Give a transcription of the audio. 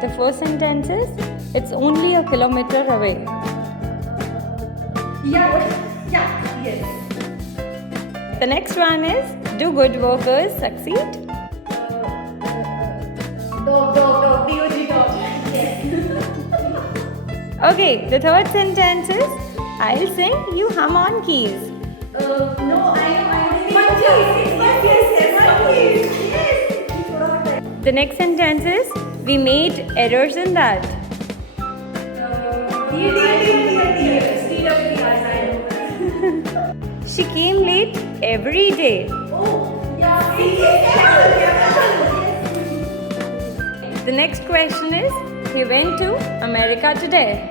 The first sentence is, it's only a kilometer away. Yes. The next one is, do good workers succeed? Dog, D-O-G, dog. Yes. Okay, the third sentence is, I'll sing, you hum on keys. No, I know. Monkeys. Yes. The next sentence is, we made errors in that. She came late every day. The next question is, he went to America today.